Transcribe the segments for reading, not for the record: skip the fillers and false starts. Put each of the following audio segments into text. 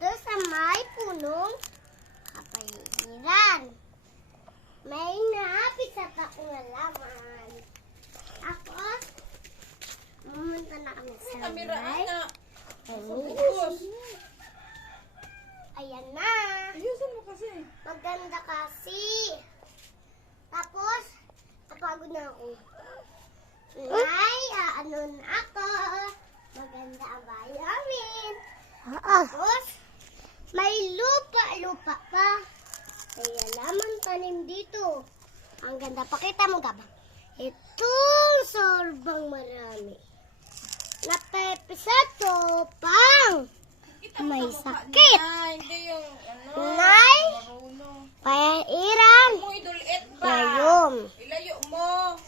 dito sa may punong kapaligiran. May napisat ako na laman. Tapos, pumunta na kami sa Kamera bahay. na. Ayos. Ayan na. Ayusin mo kasi. Maganda kasi. Tapos, napagod na ako. Ay, ano na ako. Maganda ang bahay namin. Tapos, may lupa pa. Kaya lamang tanim dito. Ang ganda. Pakita mo ka ba? Itong sorbang marami. Napepisato pang may sakit. Hindi yung ano. Nay, Marunong. pairan. Mo idulit ba? Ngayon. Ilayo mo.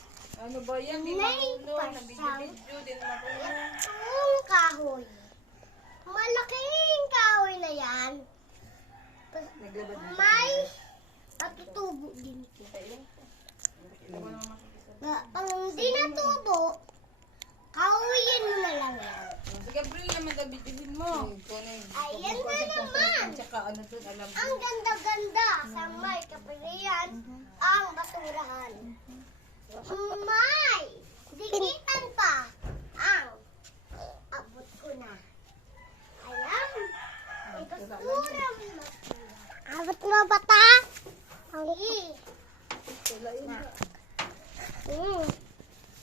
Ano ba yan? Di Nay, marunong. pasang. Nabidyo-bidyo. Di marunong. Itong kahoy. Malaking kahoy na yan. Naglabad na. May patutubo din ito. Pag hindi natubo, kahoyin mo na lang yan. Si Gabriel naman nabidyo-bidyo mo. Ayan na naman. Tsaka ano dun, alam mo. Ang ganda-ganda sa may kapilian ang basurahan. May dikitan pa ang abot ko na. Ayan. May basura. Abot mo ba ta? Ang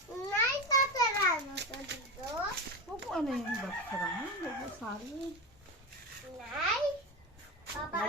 Naisatarano to dito. Huwag mo ano yung baksarahan. Huwag mo sali. Nay, papa.